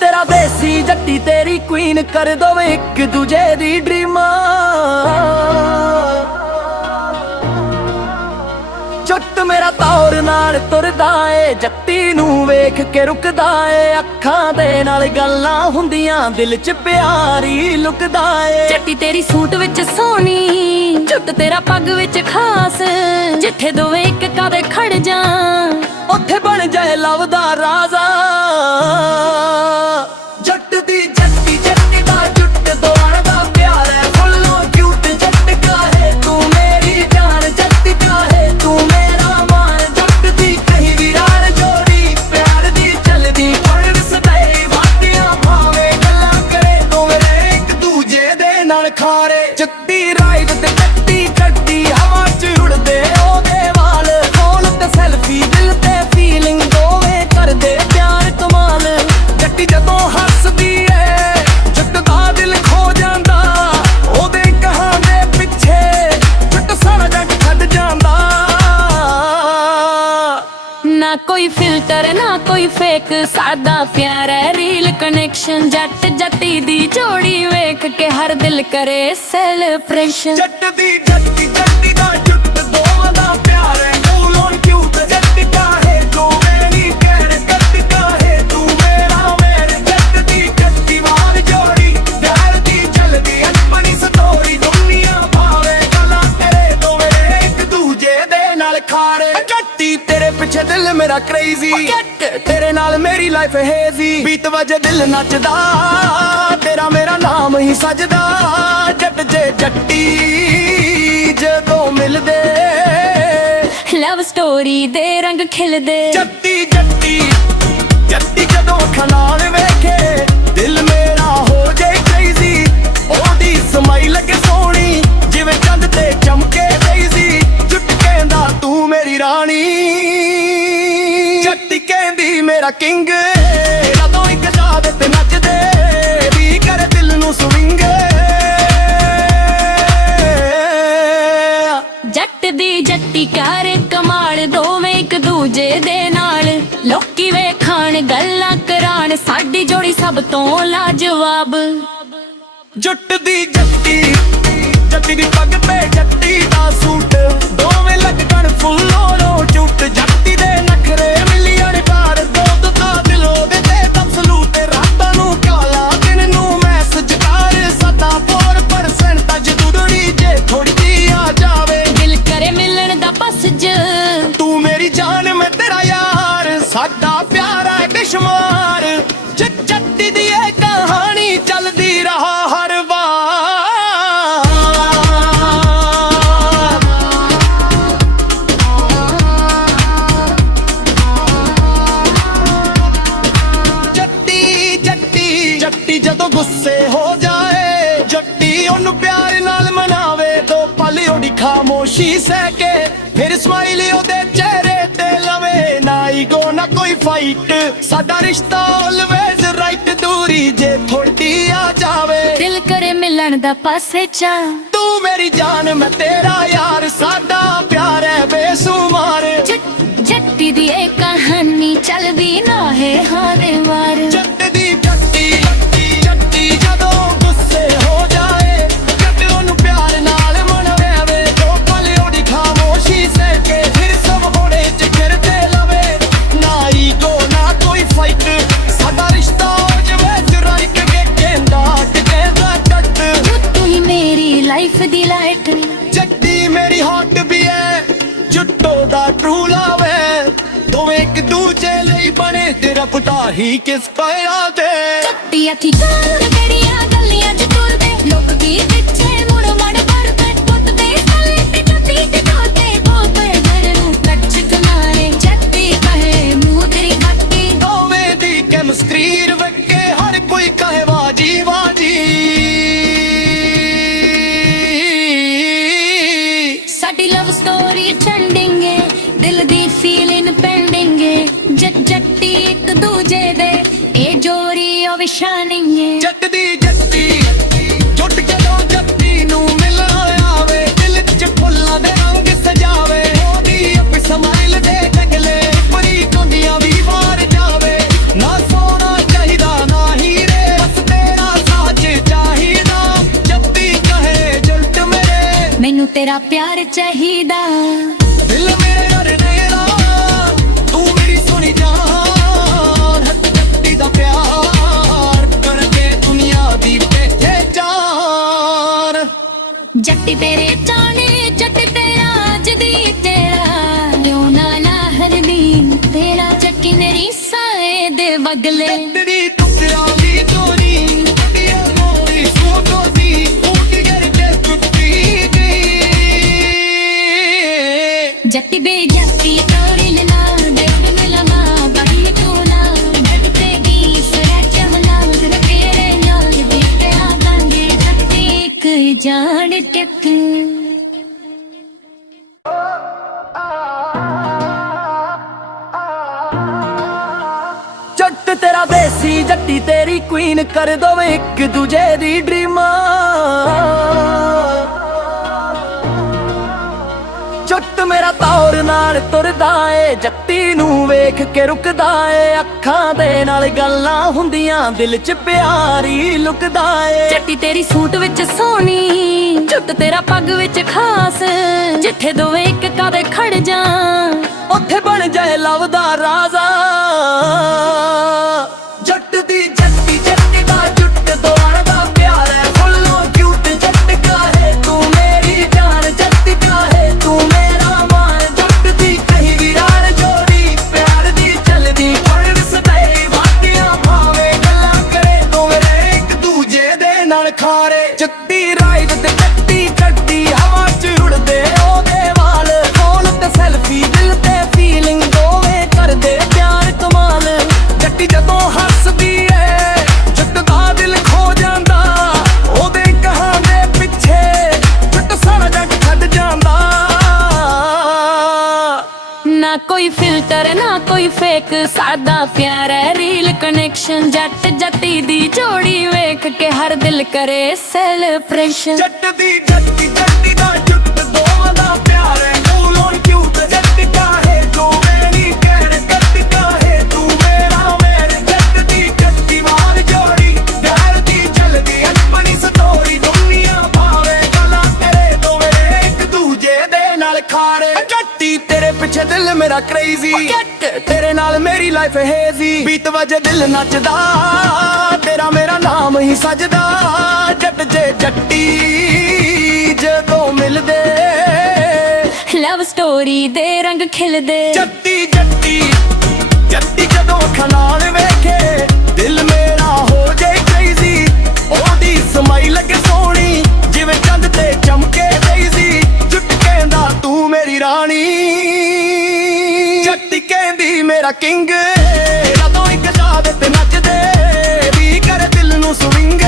तेरा देसी जट्टी तेरी क्वीन कर दो एक दूजे दी ड्रीमा। जट मेरा तौर नाल तुरदा ए जट्टी नू वेख के रुकदा ए। अखां दे नाल गल्लां हुंदियां दिल च प्यारी लुकदा ए। जट्टी तेरी सूट विच सोहनी जुट तेरा पग विच खास। जिथे दोवे एक कादे खड़ जा उत्थे बन जाए लव दा राजा। जट दी जट्टी जट्टी दा जुट दोआण दा प्यार है फुल्लो क्यूट। जट का है तू मेरी जान जट्टी का है तू मेरा मान। जट दी कहीं विरार जोड़ी प्यार दी चलदी फड़ सदैई बातियां भावे गल्लां करे दोवें एक दूजे दे नाल खारे। जट्टी राइड ते जट्टी गड्डी हवा च उड़दे ओदे वाल। फोन ते सेल्फी दिल ते फीलिंग दोवें करदे प्यार कमाल। जट्टी जदों हसदी ऐ जट दा दिल खो जांदा ओदे कहां दे पिछे जट सारा जग छड्ड जांदा। ना कोई फिल्टर ना कोई फेक सादा प्यार है रील कनेक्शन। जट जट्टी दी जोड़ी वेख के हर दिल करे सेलिब्रेशन। जट दी जट्टी जट्टी दा जुट दोवां दा प्यार है कूल ऑन क्यूट। जट का है तू मेरी कैर जट का है तू मेरा मेरे। जट दी जट्टी वार जोड़ी प्यार दी चलदी अपनी स्टोरी दुनिया भावे गल्लां करे दोवें एक दूजे दे नाल खारे। जट्टी तेरे पिछे दिल मेरा क्रेजी तेरे नाल मेरी लाइफ हेजी। बीत वजे दिल नचदा तेरा मेरा नाम ही सजदा। जट जे जट्टी जदों मिलदे लव स्टोरी दे रंग खिलदे। जट्टी जट्टी जट्टी जदों खनाल वेखे दिल मेरा हो जाए क्रेजी। ओदी समाई लगे सोहनी जिवें चंद ते चमके डेज़ी। जुट कहंदा तू मेरी रानी जट्टी कहंदी मेरा किंग। जदों इक जाद ते नचदे भी करे दिल नू स्विंग। जट दी जट्टी कर कमाल दोवें एक दूजे दे नाल। लोकी वेखाण गल्लां कराण साडी जोड़ी सब तो लाजवाब। जट दी जट्टी जट्टी दी पग पे जट्टी दा सूट दोवें लगण फुल्लो झूठ। जट्टी दे नखरे मिलियन बार दोद दा दिल ओदे ते तफलूट। रातां नू काला दिन नू मैसेज कर सदा 4% जरूरी जे थोड़ी जी आ जावे। दिल करे मिलन दा बस ज तू मेरी जान मैं तेरा यार साडा प्यार है बेशुमार। जट्टी दी ये कहानी चलदी रहा हर वार। जट्टी जट्टी जट्टी जदों गुस्से हो जाए जट्टी ओनू प्यार नाल मनावे। दो पल ओड़ी खामोशी सह के फिर स्माइल ओदे चेहरे ते लवे। ना ईगो ना कोई फाइट साडा रिश्ता ऑलवेज राइट। दूरी जे थोड़ी आ जावे दिल करे मिलन दा पासे चा। तू मेरी जान मैं तेरा यार साडा प्यार है बेसुमार। जट्टी दी ये कहानी चलदी ना है हारे वार। जट दी जट्टी जट्टी जदों गुस्से हो जाए जट ओनू प्यार नाल मनवावे। दो पल ओड़ी खामोशी सह के फिर सब होड़े च फिरदे लवे। ना ईगो ना कोई फाइट साडा रिश्ता ऑलवेज राइट। के कहंदा कट तू ही मेरी लाइफ दी लाइट। जट्टी मेरी हार्ट भी है जुट्टो दा ट्रू लव है। दोवें एक दूजे ਲਈ बने तेरा पुटा ही किस पाया दे। जट्टी अथी कार केड़ियां गलियां च टुरदे लोक की पिछे मुड़ मड़ भरदे। पुੱਟਦੇ साले ते जट्टी ते ढोलदे बोलदे घर नू टच कनारे। जट्टी कहे मुंह तेरी खट्टी दोवें दी केमिस्ट्री रवके हर कोई कहे वाजी वाजी। साडी लव स्टोरी ट्रेंडिंग है दिल दी फीलिंग पेंडिंग है। जट्टी एक दूजे दे ए जोरी ओ विशानिंग है। जट दी जट्टी जुट जदों जट्टी नू मिलना आवे दिल च फुल्लां दे रंग सजावे। ओदी अप स्माइल दे जगले परी कोंदियां भी वार जावे। ना सोना चाहिदा ना ਨਿਗਲੇ ਤੇਰੀ ਟੁੱਟਿਆ ਦੀ ਤੋਰੀ ਟੁੱਟਿਆ ਮੋਰੀ ਸੋਟੋ ਦੀ ਉੱਠ ਗਈ ਤੇ ਟੁੱਟੀ ਗਈ ਜੱਟੀ ਬੇ ਜੱਟੀ ਤੋਰੀ ਲੈਣਾ ਡੇਢ ਮਿਲਣਾ ਬੜੀ ਤੂੰ ਨਾ ਡੱਟੇ ਕੀ ਸਰਚ ਮਲਾ ਤੇਰੇ ਨਾਲ ਦੇ ਪਿਆ ਗਾਂਗੇ ਜੱਟੀ ਇੱਕ ਜਾਣ ਟੱਕ ਜੱਟ ਤੇਰਾ ਦੇਸੀ ਜੱਟੀ ਤੇਰੀ ਕੁਈਨ ਕਰ ਦੋਵੇਂ ਇੱਕ ਦੂਜੇ ਦੀ ਡਰੀਮਾਂ ਜੱਟ ਮੇਰਾ ਤੌਰ ਨਾਲ ਤੁਰਦਾ ਏ ਜੱਟੀ ਨੂੰ ਵੇਖ ਕੇ ਰੁਕਦਾ ਏ ਅੱਖਾਂ ਦੇ ਨਾਲ ਗੱਲਾਂ ਹੁੰਦੀਆਂ ਦਿਲ 'ਚ ਪਿਆਰੀ ਲੁਕਦਾ ਏ ਜੱਟੀ ਤੇਰੀ ਸੂਟ ਵਿੱਚ ਸੋਹਣੀ ਜੁੱਟ ਤੇਰਾ ਪੱਗ ਵਿੱਚ ਖਾਸ ਜਿੱਥੇ ਦੋਵੇਂ ਇੱਕ ਕਾਦੇ ਖੜ ਜਾ ਉੱਥੇ ਬਣ ਜਾਏ ਲਵ ਦਾ ਰਾਜ਼ਾ ਜੱਟ ਦੀ ਜੱਟੀ ਜੱਟੀ ਦਾ ਜੁੱਟ ਦੋਵਾਂ ਦਾ ਪਿਆਰ ਹੈ ਫੁੱਲੋਂ ਕਿਊਟ ਜੱਟ ਕਾਹੇ ਤੂੰ ਮੇਰੀ ਜਾਨ ਜੱਟ ਕਾਹੇ ਤੂੰ ਮੇਰਾ ਮਾਨ ਜੱਟ ਦੀ ਕਹੀ ਵਿਰਾਰ ਜੋੜੀ ਪਿਆਰ ਦੀ ਚੱਲਦੀ ਫੜ ਸਦਾਈ ਬਾਤੀਆਂ ਭਾਵੇਂ ਗੱਲਾਂ ਕਰੇ ਦੋਵੇਂ ਇੱਕ ਦੂਜੇ ਦੇ ਨਾਲ ਖਾਰੇ ਜੱਟੀ ਰਾਈਡ ਤੇ ਜੱਟੀ ਗੱਡੀ ਹਵਾ 'ਚ ਉੜਦੇ ਉਹਦੇ ਵਾਲ ਫੋਨ ਤੇ ਸੈਲਫੀ ਦਿਲ ਤੇ ਫੀਲਿੰਗ ਦੋਵੇਂ ਕਰਦੇ ਪਿਆਰ ਕਮਾਲ ਜੱਟੀ ਜਦੋਂ ਹੱਸਦੀ ਏ ਜੱਟ ਦਾ ਦਿਲ ਖੋ ਜਾਂਦਾ ਉਹਦੇ ਕਹਾਂ ਦੇ ਪਿੱਛੇ ਜੱਟ ਸਾਰਾ ਜੱਗ ਛੱਡ ਜਾਂਦਾ ਨਾ ਕੋਈ ਫਿਲਟਰ ਨਾ ਕੋਈ ਫੇਕ ਸਾਦਾ ਪਿਆਰ ਹੈ ਰੀਲ ਕਨੈਕਸ਼ਨ ਜੱਟ ਜੱਟੀ ਦੀ ਜੋੜੀ ਵੇਖ ਕੇ ਹਰ ਦਿਲ ਕਰੇ ਸੈਲੀਬ੍ਰੇਸ਼ਨ ਜੱਟ ਦੀ ਜੱਟੀ ਜੱਟੀ ਦਾ ਜੁੱਟ ਦੋਵਾਂ ਦਾ ਪਿਆਰ ਹੈ ਕੂਲ ਔਨ ਕਿਊਟ ਜੱਟ ਕਾਹੇ ਤੂੰ ਮੇਰੀ ਕਹਿਣ ਜੱਟ ਕਾਹੇ ਤੂੰ ਮੇਰਾ ਮੇਰੇ ਜੱਟ ਦੀ ਜੱਟੀ ਵਾਰ ਜੋੜੀ ਪਿਆਰ ਦੀ ਚੱਲਦੀ ਆਪਣੀ ਸਟੋਰੀ ਦੁਨੀਆ ਭਾਵੇਂ ਗੱਲਾਂ ਤੇਰੇ ਦੋਵੇਂ ਇੱਕ ਦੂਜੇ ਦੇ ਨਾਲ ਖਾਰੇ ਜੱਟੀ ਤੇਰੇ ਪਿੱਛੇ ਦਿਲ ਮੇਰਾ ਕ੍ਰੇਜ਼ੀ ਜੱਟ ਤੇਰੇ ਨਾਲ ਮੇਰੀ ਲਾਈਫ ਹੇਜ਼ੀ ਬੀਤ ਵਜੇ ਦਿਲ ਨੱਚਦਾ ਤੇਰਾ ਮੇਰਾ ਨਾਮ ਹੀ ਸਜਦਾ ਜੱਟ ਜੇ ਜੱਟੀ ਜਦੋਂ ਮਿਲਦੇ ਲਵ ਸਟੋਰੀ ਦੇ ਰੰਗ ਖਿਲਦੇ ਜੱਟੀ ਜੱਟੀ ਜੱਟੀ ਜਦੋਂ ਅੱਖਾਂ ਨਾਲ ਵੇਖੇ ਦਿਲ ਮੇਰਾ ਹੋ ਜਾਏ ਕ੍ਰੇਜ਼ੀ ਉਹਦੀ ਸਮਾਈ ਲੱਗੇ ਸੋਹਣੀ ਜਿਵੇਂ ਚੰਦ ਤੇ ਚਮਕੇ ਡੇਜ਼ੀ ਜੁੱਟ ਕਹਿੰਦਾ ਤੂੰ ਮੇਰੀ ਰਾਣੀ ਜੱਟੀ ਕਹਿੰਦੀ ਮੇਰਾ ਕਿੰਗ ਜਦੋਂ ਇੱਕ ਯਾਦ ਤੇ ਨੱਚਦੇ ਵੀ ਕਰ ਦਿਲ ਨੂੰ ਸਵਿੰਗ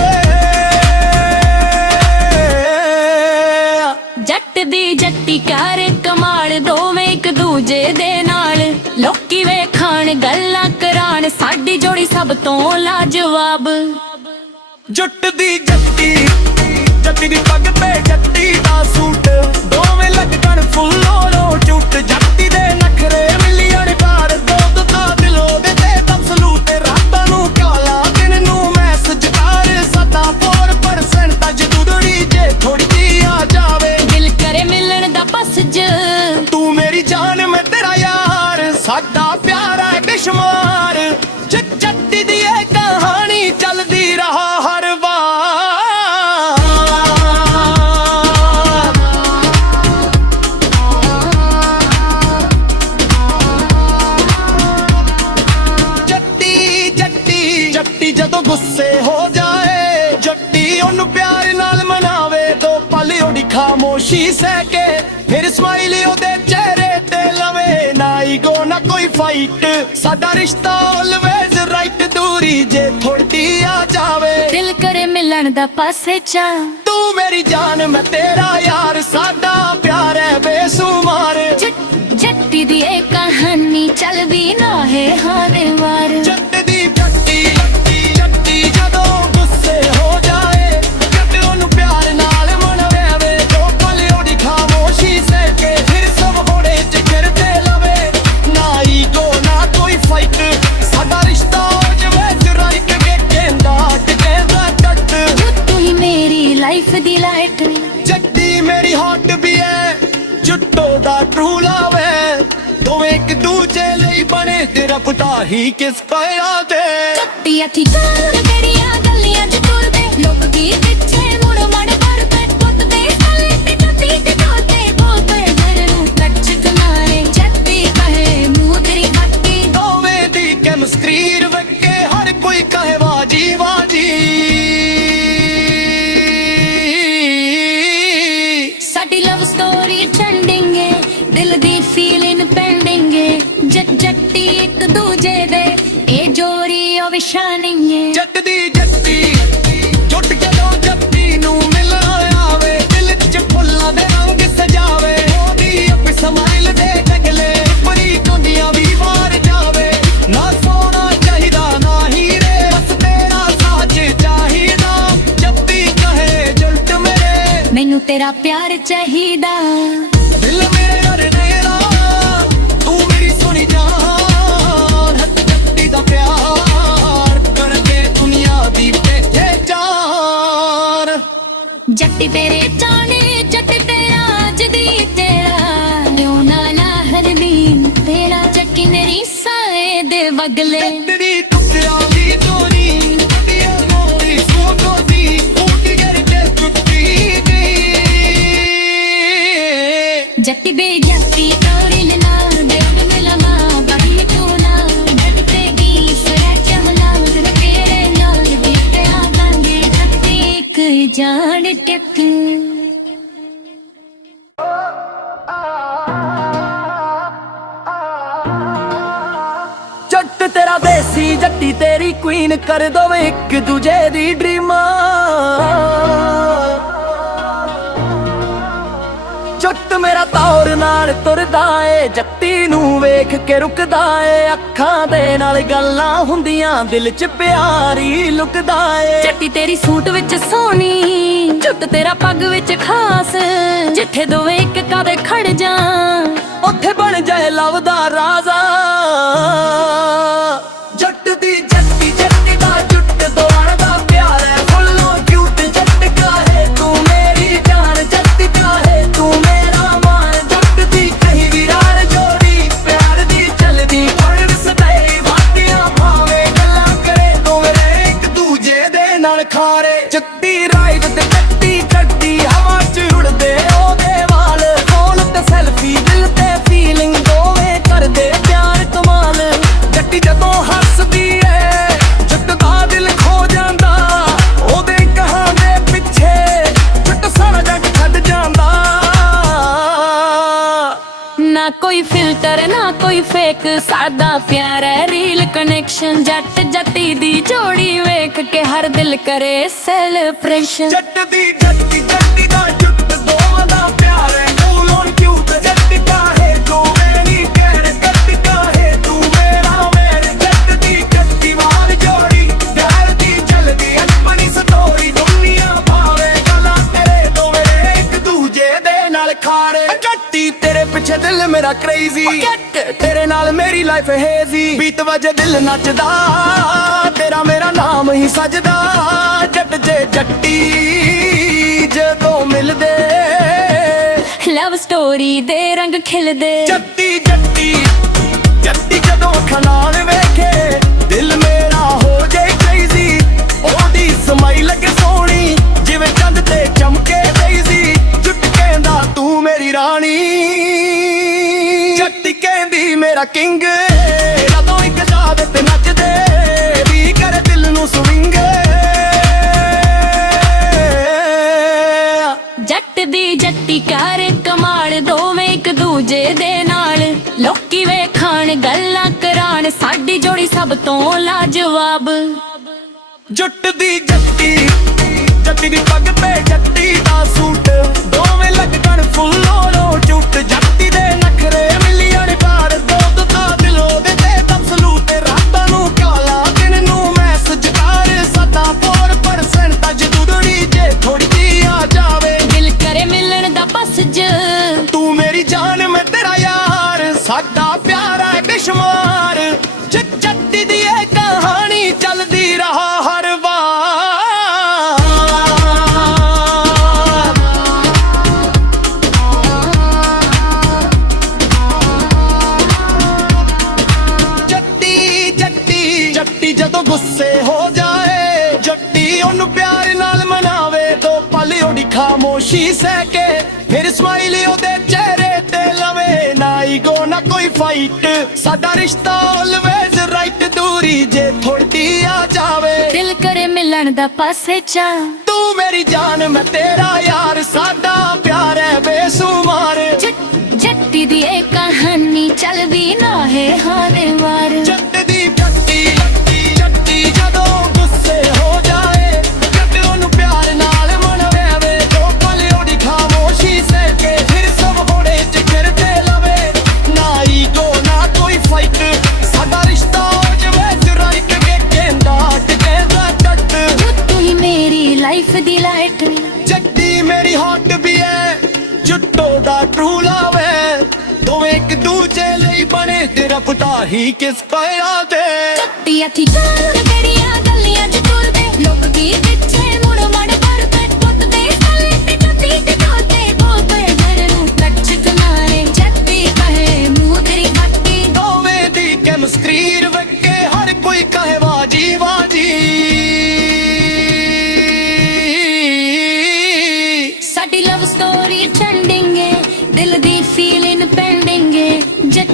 ਜੱਟ ਦੀ ਜੱਟੀ ਕਰ ਕਮਾਲ ਦੋਵੇਂ ਇੱਕ ਦੂਜੇ ਦੇ ਨਾਲ ਲੋਕੀ ਵੇਖਣ ਗੱਲਾਂ ਕਰਾਣ ਸਾਡੀ ਜੋੜੀ ਸਭ ਤੋਂ ਲਾਜਵਾਬ ਜੱਟ ਦੀ ਜੱਟੀ ਜੱਟੀ ਦੀ ਪੱਗ ਤੇ ਜੱਟੀ ਦਾ ਸੂਟ ਦੋਵੇਂ ਲੱਗਣ ਫੁੱਲੋਂ ਝੂਟ ਜੱਟੀ ਦੇ ਨਖਰੇ ਮਿਲੀਅਨ ਬਾਰ ਦੋ ਦਾ ਦਿਲੋਂ ਦੇ ਦਮ ਸਲੂਟ ਰਾਤਾਂ ਨੂੰ ਕਾਲਾ ਦਿਨ ਨੂੰ ਮੈਸੇਜ ਕਰ ਸਦਾ 4% ਤਾਂ ਜ਼ਰੂਰੀ ਜੇ ਥੋੜੀ ਜੀ ਆ ਜਾਵੇ ਦਿਲ ਕਰੇ ਮਿਲਣ ਦਾ ਪਸਜ ਤੂੰ ਮੇਰੀ ਜਾਨ ਮੈਂ ਤੇਰਾ ਯਾਰ ਸਾਡਾ ਪਿਆਰ ਹੈ ਬੇਸ਼ੁਮਾਰ ਜੱਟੀ ਦੀ ਇਹ ਕਹਾਣੀ ਚੱਲਦੀ ਰਹਾ ਹਰ ਵਾਰ ਜੱਟੀ ਜੱਟੀ ਜੱਟੀ ਜਦੋਂ ਗੁੱਸੇ ਹੋ ਜਾਏ ਜੱਟੀ ਉਹਨੂੰ ਪਿਆਰ ਨਾਲ ਮਨਾਵੇ ਦੋ ਪਲ ਉਹਦੀ ਖਾਮੋਸ਼ੀ ਸਹਿ ਕੇ ਫਿਰ ਸਮਾਈਲ ਉਹਦੇ ਚਿਹਰੇ ਤੇ ਲਵੇ ਨਾ ਈਗੋ ਨਾ ਕੋਈ ਫਾਈਟ ਸਾਡਾ ਰਿਸ਼ਤਾ ਆਲਵੇਜ਼ ਰਾਈਟ ਦੂਰੀ ਜੇ ਥੋੜੀ ਆ ਜਾਵੇ ਦਿਲ ਕਰੇ ਮਿਲਣ ਦਾ ਪਾਸੇ ਚਾ ਤੂੰ ਮੇਰੀ ਜਾਨ ਮੈਂ ਤੇਰਾ ਯਾਰ ਸਾਡਾ ਪਿਆਰ ਹੈ ਬੇਸੁਮਾਰ ਜੱਟੀ ਦੀ ਇਹ ਕਹਾਣੀ ਚੱਲਦੀ ਨਾ ਹੈ ਹਰ ਵਾਰ ਜੱਟ ਦੀ ਜੱਟੀ ਜੱਟੀ ਜਦੋਂ ਗੁੱਸੇ ਹੋ ਜਾਏ ਜੱਟ ਉਹਨੂੰ ਪਿਆਰ ਨਾਲ ਮਨਾਵੇ ਜੋ ਪਲ ਉਹਦੀ ਖਾਮੋਸ਼ੀ ਸਹਿ ਕੇ ਫਿਰ ਸਭ ਹੋੜੇ ਚ ਗਿਰਦੇ ਲਵੇ ਨਾ ਈਗੋ ਨਾ ਕੋਈ ਫਾਈਟ ਸਾਡਾ ਰਿਸ਼ਤਾ ਜਿਵੇਂ ਰਾਈਟ ਕੇ ਕਹਿੰਦਾ ਜੱਟ ਤੂੰ ਹੀ ਮੇਰੀ ਲਾਈਫ ਦੀ ਲਾਈਟ ਜੱਟੀ ਮੇਰੀ ਹਾਰਟ ਵੀ ਹੈ ਜੁੱਟੋ ਦਾ ਟਰੂ ਲਵ ਹੈ ਦੋਵੇਂ ਇੱਕ ਦੂਜੇ ਲਈ ਬਣੇ ਤੇਰਾ ਪੁੱਤਾ ਹੀ ਕਿਸ ਪਾਇਆ ਤੇ ਜੱਟੀ ਅੱਖੀ ਕਾਲ ਕਰੀਆਂ ਗਲੀਆਂ ਚ ਤੁਰਦੇ ਲੋਕ ਕੀ ਪਿੱਛੇ ਮੁੜ ਮੜ ਭਰਦੇ ਪੁੱਤਦੇ ਸਾਲੇ ਤੇ ਜੱਟੀ ਤੇ ਦੋਤੇ ਬੋਪਰ ਘਰ ਨੂੰ ਟੱਚ ਕਨਾਰੇ ਜੱਟੀ ਕਹੇ ਮੂੰਹ ਤੇਰੀ ਹੱਟੀ ਦੋਵੇਂ ਦੀ ਕੈਮਿਸਟਰੀ ਰਵਕੇ ਵਿਸ਼ਾ ਨਹੀਂ ਏ। ਜੱਟ ਦੀ ਜੱਟੀ ਜੁੱਟ ਜਦੋਂ ਜੱਟੀ ਨੂੰ ਮਿਲਣ ਆਵੇ, ਦਿਲ 'ਚ ਫੁੱਲਾਂ ਦੇ ਰੰਗ ਸਜਾਵੇ। ਉਹਦੀ ਅੱਖ ਸਮਾਈਲ ਦੇ ਟਕਲੇ ਪਰੀ ਕੁੰਡੀਆਂ ਵੀ ਵਾਰ ਜਾਵੇ। ਨਾ ਸੋਨਾ ਚਾਹੀਦਾ ਨਾ ਹੀਰੇ, ਬਸ ਤੇਰਾ ਸਾਥ ਚਾਹੀਦਾ। ਜੱਟੀ ਕਹੇ ਜੁੱਟ ਮੇਰੇ, ਮੈਨੂੰ ਤੇਰਾ ਪਿਆਰ ਚਾਹੀਦਾ। ਦਿਲ ਮੇਰੇ ਯਾਰ ਨੇਰਾ, ਤੂੰ ਮੇਰੀ ਸੋਹਣੀ ਜਾਨ। ਹੱਥ ਜੱਟੀ ਦਾ ਪਿਆਰ ਕਰਕੇ ਦੁਨੀਆ ਦੀ ਪੇਠੇ ਜਾਨ। ਜੱਟੀ ਤੇਰੇ ਚਾਣੇ ਜੱਟ ਤੇਰਾ ਜਦੀ ਤੇਰਾ ਲਿਓ ਨਾਲਾ ਹਰਬੀਨ ਤੇਰਾ ਚੱਕੀ ਮੇਰੀ ਸਾਏ ਦੇ ਵਗਲੇ। ਤੇਰੀ ਟੁੱਟਿਆ ਦੀ ਤੋਰੀ ਟੁੱਟਿਆ ਮੋਰੀ ਸੋਟੋ ਦੀ ਉੱਡ ਗਈ ਤੇ ਟੁੱਟੀ ਗਈ। ਜੱਟੀ ਬੇ ਜੱਟੀ ਤੋਰੀ ਲੈਣਾ ਦੇ ਮਿਲਾ ਮਾ ਬੜੀ ਤੂੰ ਨਾ ਜੱਟ ਤੇ ਗੀ ਸਰੇ ਚਮਲਾ ਤੇਰੇ ਨਾਲ ਦੀ ਤੇ ਆਵਾਂਗੇ ਜੱਟੀ ਇੱਕ ਜਾਣ ਟੱਕ। ਜੱਟ ਤੇਰਾ ਦੇਸੀ ਜੱਟੀ ਤੇਰੀ ਕੁਈਨ ਕਰ ਦੋਵੇਂ ਇੱਕ ਦੂਜੇ ਦੀ ਡਰੀਮਾਂ। ਜੱਟ ਮੇਰਾ ਤੌਰ ਨਾਲ ਤੁਰਦਾ ਏ, ਜੱਟੀ ਨੂੰ ਵੇਖ ਕੇ ਰੁਕਦਾ ਏ। ਅੱਖਾਂ ਦੇ ਨਾਲ ਗੱਲਾਂ ਹੁੰਦੀਆਂ, ਦਿਲ 'ਚ ਪਿਆਰੀ ਲੁਕਦਾ ਏ। ਜੱਟੀ ਤੇਰੀ ਸੂਟ ਵਿੱਚ ਸੋਹਣੀ ਜੁੱਟ ਤੇਰਾ ਪੱਗ ਵਿੱਚ ਖਾਸ ਜਿੱਥੇ ਦੋਵੇਂ ਇੱਕ ਕਾਦੇ ਖੜ ਜਾ ਉੱਥੇ ਬਣ ਜਾਏ ਲਵ ਦਾ ਰਾਜ਼ਾ। ਜੱਟ ਦੀ ਜੱਟੀ ਜੱਟੀ ਦਾ ਜੁੱਟ ਦੋਵਾਂ ਦਾ ਪਿਆਰ ਹੈ ਫੁੱਲੋਂ ਕਿਊਟ। ਜੱਟ ਕਾਹੇ ਤੂੰ ਮੇਰੀ ਜਾਨ, ਜੱਟ ਕਾਹੇ ਤੂੰ ਮੇਰਾ ਮਾਨ। ਜੱਟ ਦੀ ਕਹੀ ਵਿਰਾਰ ਜੋੜੀ ਪਿਆਰ ਦੀ ਚੱਲਦੀ ਫੜ ਸਦਾਈ। ਵਾਟੀਆਂ ਭਾਵੇਂ ਗੱਲਾਂ ਕਰੇ ਦੋਵੇਂ ਇੱਕ ਦੂਜੇ ਦੇ ਨਾਲ ਖਾਰੇ। ਜੱਟੀ ਰਾਈਡ ਤੇ ਜੱਟੀ ਗੱਡੀ ਹਵਾ 'ਚ ਉੜਦੇ ਉਹਦੇ ਵਾਲ। ਫੋਨ ਤੇ ਸੈਲਫੀ ਦਿਲ ਤੇ ਫੀਲਿੰਗ ਦੋਵੇਂ ਕਰਦੇ ਪਿਆਰ ਕਮਾਲ। ਜੱਟੀ ਜਦੋਂ ਹੱਸਦੀ ਏ ਜੱਟ ਦਾ ਦਿਲ ਖੋ ਜਾਂਦਾ, ਉਹਦੇ ਕਹਾਂ ਦੇ ਪਿੱਛੇ ਜੱਟ ਸਾਰਾ ਜੱਟ ਛੱਡ ਜਾਂਦਾ। ਨਾ ਕੋਈ ਫਿਲਟਰ ਨਾ ਕੋਈ ਫੇਕ ਸਾਦਾ ਪਿਆਰ ਹੈ ਰੀਲ ਕਨੈਕਸ਼ਨ। ਜੱਟ ਜੱਟੀ ਦੀ ਜੋੜੀ ਵੇਖ ਕੇ ਹਰ ਦਿਲ ਕਰੇ ਸੈਲੀਬ੍ਰੇਸ਼ਨ। ਜੱਟ ਦੀ ਜੱਟੀ ਜੱਟੀ ਦਾ ਜੁੱਟ ਦੋਵਾਂ ਦਾ ਪਿਆਰ ਹੈ ਕੂਲ ਔਨ ਕਿਊਟ। ਜੱਟ ਕਾਹੇ ਤੂੰ ਮੇਰੀ ਕਹਿਣ, ਜੱਟ ਕਾਹੇ ਤੂੰ ਮੇਰਾ ਮੇਰ। ਜੱਟ ਦੀ ਜੱਟੀ ਵਾਰ ਜੋੜੀ ਪਿਆਰ ਦੀ ਚੱਲਦੀ ਆਪਣੀ ਸਟੋਰੀ। ਦੁਨੀਆ ਭਾਵੇਂ ਗੱਲਾਂ ਤੇਰੇ ਦੋਵੇਂ ਇੱਕ ਦੂਜੇ ਦੇ ਨਾਲ ਖਾਰੇ। ਜੱਟੀ ਤੇਰੇ ਪਿੱਛੇ ਦਿਲ ਮੇਰਾ ਕ੍ਰੇਜ਼ੀ, ਤੇਰੇ ਨਾਲ ਮੇਰੀ ਲਾਈਫ ਹੇਜ਼ੀ। ਬੀਟ ਵਜੇ ਦਿਲ ਨੱਚਦਾ, ਤੇਰਾ ਮੇਰਾ ਨਾਮ ਹੀ ਸਜਦਾ। ਜੱਟ ਜੇ ਜੱਟੀ ਜਦੋਂ ਮਿਲਦੇ ਲਵ ਸਟੋਰੀ ਦੇ ਰੰਗ ਖਿਲਦੇ। ਜੱਟੀ ਜੱਟੀ ਜੱਟੀ ਜਦੋਂ ਅੱਖਾਂ ਨਾਲ ਵੇਖੇ ਦਿਲ ਮੇਰਾ ਹੋ ਜਾਏ ਕ੍ਰੇਜ਼ੀ। ਉਹਦੀ ਸਮਾਈਲ ਲੱਗੇ ਸੋਹਣੀ ਜਿਵੇਂ ਚੰਦ ਤੇ ਚਮਕੇ ਡੇਜ਼ੀ। ਜੁੱਟ ਕਹਿੰਦਾ ਤੂੰ ਮੇਰੀ ਰਾਣੀ, ਜੱਟੀ ਕਹਿੰਦੀ ਮੇਰਾ ਕਿੰਗ। ਜਦੋਂ ਇੱਕ ਯਾਦ ਤੇ ਨੱਚਦੇ ਵੀ ਕਰੇ ਦਿਲ ਨੂੰ ਸਵਿੰਗ। ਜੱਟ ਦੀ ਜੱਟੀ ਕਰ ਕਮਾਲ ਦੋਵੇਂ ਇੱਕ ਦੂਜੇ ਦੇ ਨਾਲ। ਲੋਕੀ ਵੇਖਣ ਗੱਲਾਂ ਕਰਾਣ ਸਾਡੀ ਜੋੜੀ ਸਭ ਤੋਂ ਲਾਜਵਾਬ। ਜੁੱਟ ਦੀ ਜੱਟੀ ਜੱਟੀ ਦੀ ਪੱਗ ਤੇ ਜੱਟੀ ਦਾ ਸੂਟ ਦੋਵੇਂ ਲੱਗਣ ਫੁੱਲੋਂ ਝੂਟ। ਜੱਟੀ ਦੇ ਨਖਰੇ ਮਿਲੀਅਨ ਬਾਰ ਦੁੱਧ ਦਾ ਦਿਲੋਂ ਦੇ ਤੇ ਤਸਲੂਟ। ਰਾਤਾਂ ਨੂੰ ਕਾਲਾ ਦਿਨ ਨੂੰ ਮੈਸੇਜ ਕਰ ਸਦਾ 4% ਜ਼ਰੂਰੀ ਜੇ ਥੋੜੀ ਜੀ ਆ ਜਾਵੇ। ਦਿਲ ਕਰੇ ਮਿਲਣ ਦਾ ਬਸ ਜ ਤੂੰ ਮੇਰੀ ਜਾਨ ਮੈਂ ਤੇਰਾ ਯਾਰ, ਸਾਡਾ ਪਿਆਰ ਹੈ ਬੇਸ਼ੁਮਾਰ। ਜੱਟੀ ਦੀ ਇਹ ਕਹਾਣੀ ਚੱਲਦੀ ਰਹਾ ਹਰ ਵਾਰ। ਜੱਟੀ ਜੱਟੀ ਜੱਟੀ ਜਦੋਂ ਗੁੱਸੇ ਹੋ ਜਾਏ, ਜੱਟੀ ਉਹਨੂੰ ਪਿਆਰ ਨਾਲ ਮਨਾਵੇ। ਦੋ ਪਲ ਉਹਦੀ ਖਾਮੋਸ਼ੀ ਸਹਿ ਕੇ ਫਿਰ ਸਮਾਈਲ ਉਹਦੇ ਚਿਹਰੇ ਤੇ ਲਵੇ। ਨਾ ਈਗੋ ਨਾ ਕੋਈ ਫਾਈਟ, ਸਾਡਾ ਰਿਸ਼ਤਾ ਆਲਵੇਜ਼ ਰਾਈਟ। ਦੂਰੀ ਜੇ ਥੋੜੀ ਆ ਜਾਵੇ ਦਿਲ ਕਰੇ ਮਿਲਣ ਦਾ ਪਾਸੇ ਚਾ। ਤੂੰ ਮੇਰੀ ਜਾਨ ਮੈਂ ਤੇਰਾ ਯਾਰ, ਸਾਡਾ ਪਿਆਰ ਹੈ ਬੇਸ਼ੁਮਾਰ। ਜੱਟੀ ਦੀ ਇਹ ਕਹਾਣੀ ਚੱਲਦੀ ਨਾ ਹੈ ਹਰ ਵਾਰ। ਜੱਟ ਦੀ ਜੱਟੀ ਜੱਟੀ ਦੂਜੇ ਲਈ ਬਣੇ ਤੇਰਾ ਪਤਾ ਹੀ ਕਿਸ ਪਾਇਆ ਤੇ ਚੱਟੀ ਅੱਥੀ ਕਾਲ ਕਰੀਆਂ ਗਲੀਆਂ ਚ ਤੁਰਦੇ ਲੋਕ ਕੀ ਪਿੱਛੇ ਮੁੜ ਮੜ ਭਰਦੇ ਪੁੱਤ ਦੇ ਸਾਲੇ ਤੇ ਚੱਟੀ ਤੇ ਤੋਤੇ ਬੋਲਦੇ ਘਰ ਨੂੰ ਕੱਚ ਕਨਾਰੇ ਜੱਟੀ ਕਹੇ ਮੂੰਹ ਤੇਰੀ ਬੱਤੀ ਦੋਵੇਂ ਦੀ ਕੈਮਿਸਟਰੀ ਰਵੱਕੇ ਹਰ ਕੋਈ ਕਹੇ ਵਾਜੀ ਵਾਜੀ ਸਾਡੀ ਲਵ ਸਟੋਰੀ ਟ੍ਰੈਂਡਿੰਗ ਏ ਦਿਲ ਦੀ ਫੀਲਿੰਗ ਪੈਂਡਿੰਗ ਏ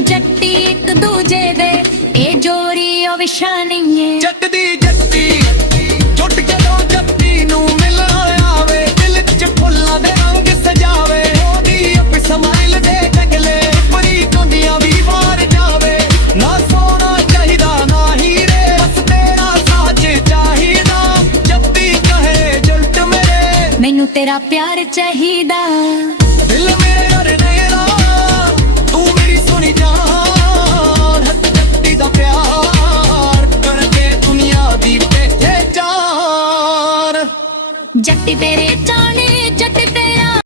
ਜੱਟੀ ਇੱਕ ਦੂਜੇ ਦੇ ਇਹ ਜੋਰੀ ਉਹ ਵਿਸ਼ਾਨਿੰਗ ਏ ਜੱਟ ਦੀ ਜੱਟੀ ਜੁੱਟ ਜਦੋਂ ਜੱਟੀ ਨੂੰ ਮਿਲਣ ਆਵੇ ਦਿਲ 'ਚ ਫੁੱਲਾਂ ਦੇ ਰੰਗ ਸਜਾਵੇ ਉਹਦੀ ਅਪ ਸਮਾਈਲ ਦੇ ਜੰਗਲੇ ਪਰੀ ਕੰਦੀਆਂ ਵੀ ਵਾਰ ਜਾਵੇ ਨਾ ਸੋਨਾ ਚਾਹੀਦਾ ਨਾ ਹੀਰੇ ਬਸ ਤੇਰਾ ਸਾਥ ਚਾਹੀਦਾ ਜੱਟੀ ਕਹੇ ਜੁਲਟ ਮੇਰੇ ਮੈਨੂੰ ਤੇਰਾ ਪਿਆਰ ਚਾਹੀਦਾ ਦਿਲ ਮੇਰੇ ਯਾਰ ਨੇਰਾ ਤੂੰ ਮੇਰੀ ਸੋਹਣੀ ਜਾਨ ਹੱਥ ਜੱਟੀ ਦਾ ਪਿਆਰ ਕਰਕੇ ਦੁਨੀਆ ਦੀ ਪਹਿਚਾਨ ਜੱਟੀ ਤੇਰੇ